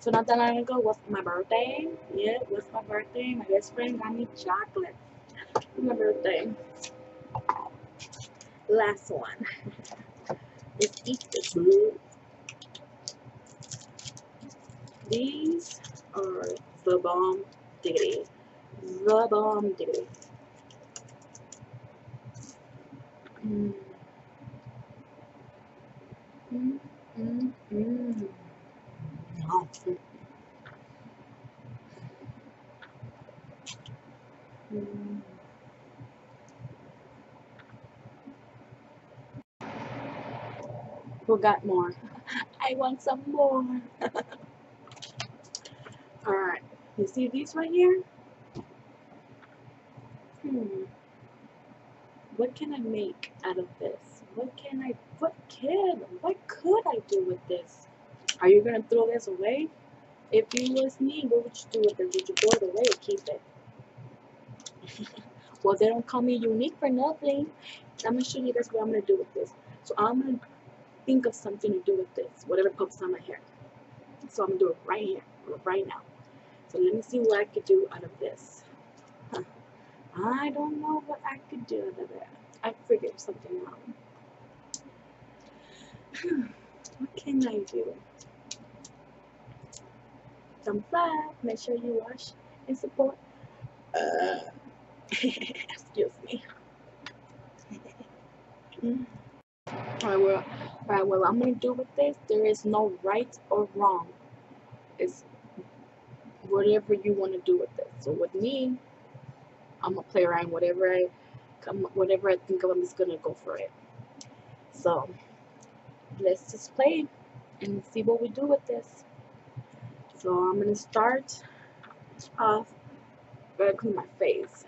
So not that long ago was my birthday. Yeah, it was my birthday. My best friend got me chocolate for my birthday. Last one. Let's eat this food. These are the bomb diggity. The bomb diggity. Mm. Mm, mm, mm. Oh. Mm. Who got more? I want some more. Alright, you see these right here? What can I make out of this? What could I do with this? Are you gonna throw this away? If you was me, what would you do with it? Would you throw it away or keep it? Well, they don't call me unique for nothing. I'm gonna show you guys what I'm gonna do with this. So I'm gonna think of something to do with this, whatever pops on my head. So I'm gonna do it right here, right now. So let me see what I could do out of this. I don't know what I could do out of it. I figured something out. What can I do? Thumbs up. Make sure you watch and support. Excuse me. Alright, well, I'm gonna do with this. There is no right or wrong. It's whatever you want to do with this. So with me, I'm gonna play around whatever I think of. I'm just gonna go for it. So let's just play and see what we do with this. So I'm gonna start off by clean my face.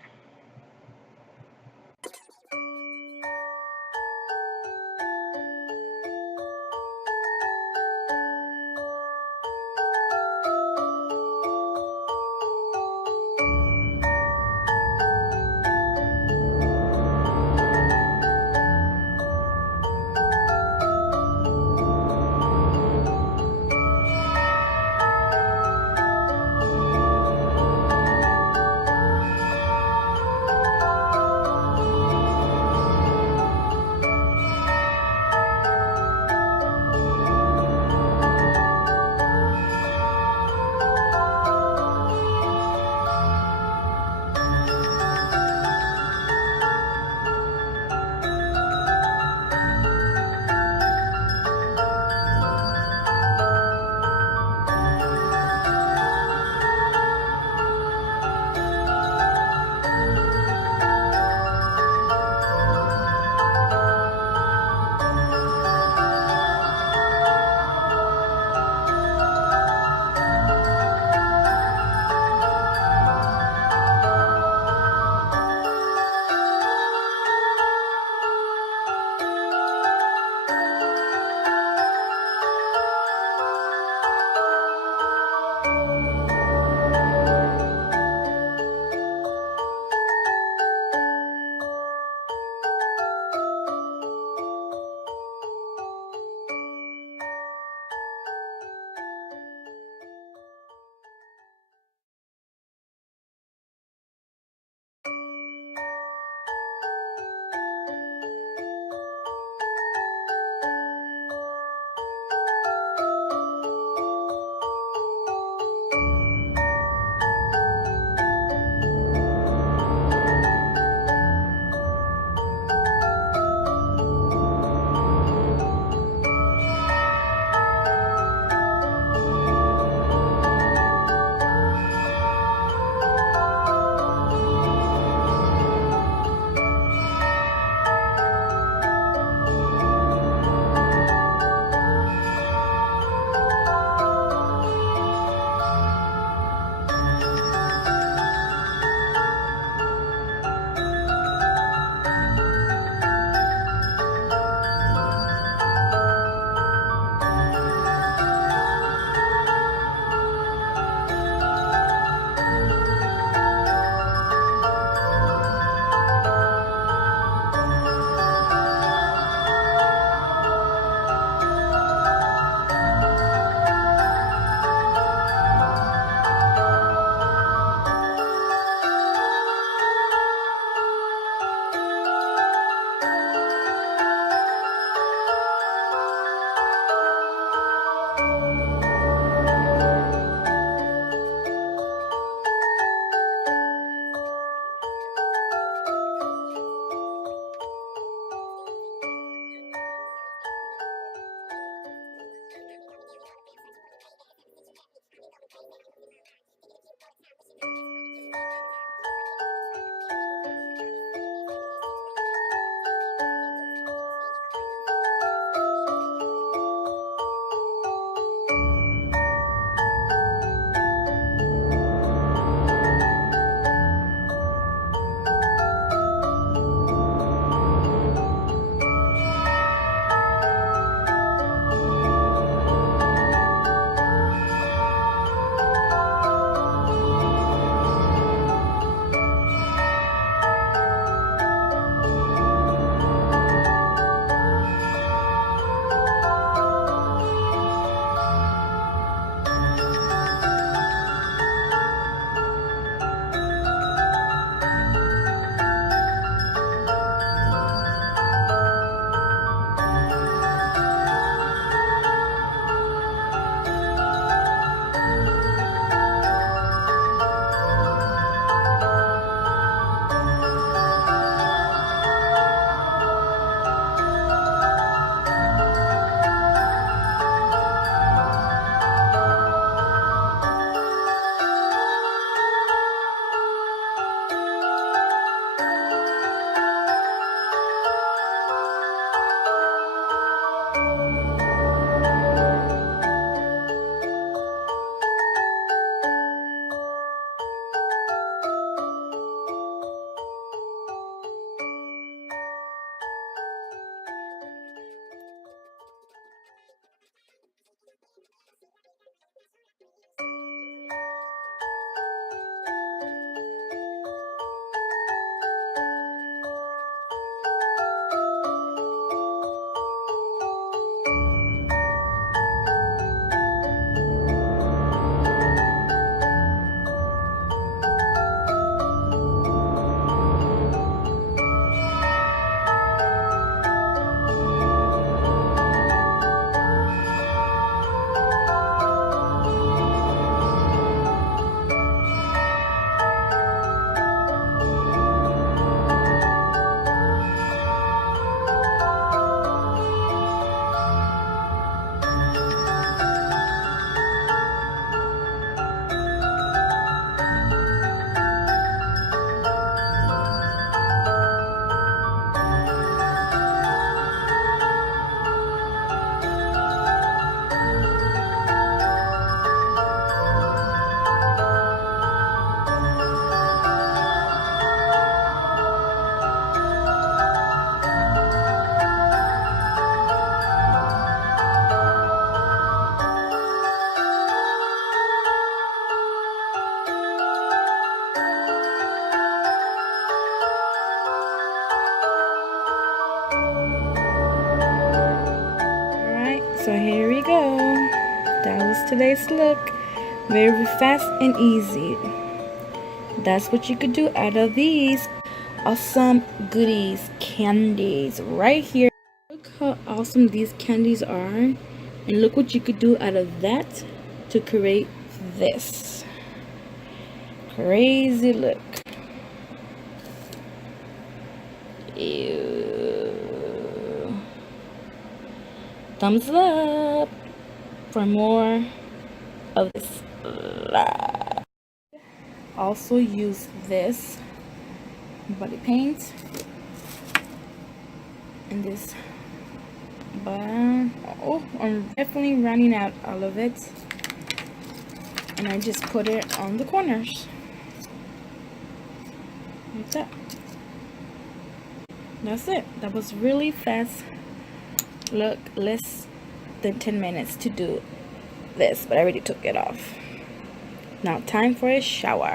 today's look. Very fast and easy. That's what you could do out of these awesome goodies, candies right here. Look how awesome these candies are, and look what you could do out of that to create this crazy look. Ew. Thumbs up for more of this. Also use this body paint and this, but oh, I'm definitely running out all of it, and I just put it on the corners like that. That's it. That was really fast. Look, less than 10 minutes to do this, but I already took it off. Now time for a shower.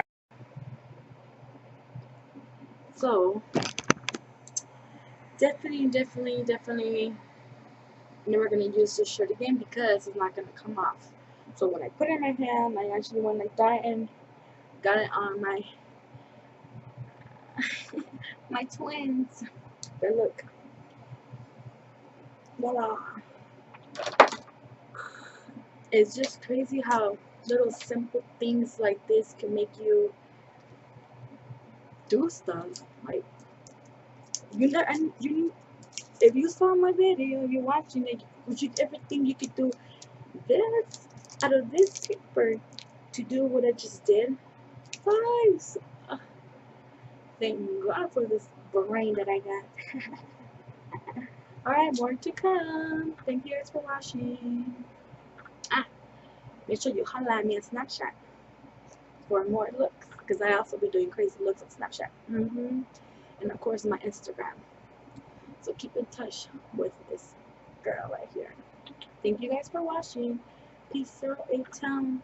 So definitely never gonna use this shirt again because it's not gonna come off. So when I put it in my hand, I actually went like that and got it on my my twins. But look, voila! It's just crazy how little simple things like this can make you do stuff. Like you know, and you, if you saw my video, you're watching it, would you ever think you could do this out of this paper to do what I just did? Guys, thank God for this brain that I got. Alright, more to come. Thank you guys for watching. Make sure you holla at me on Snapchat for more looks, because I also be doing crazy looks on Snapchat. And of course my Instagram. So keep in touch with this girl right here. Thank you guys for watching. Peace out, A-Town.